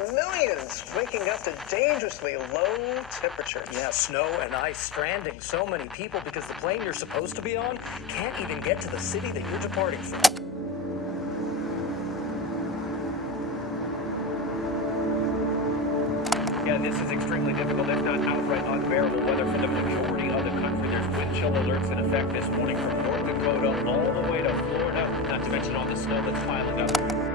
Millions waking up to dangerously low temperatures. Yeah, snow and ice stranding so many people because the plane you're supposed to be on can't even get to the city that you're departing from. Yeah, this is extremely difficult, if not outright unbearable weather for the majority of the country. There's wind chill alerts in effect this morning from North Dakota all the way to Florida, not to mention all the snow that's piling up.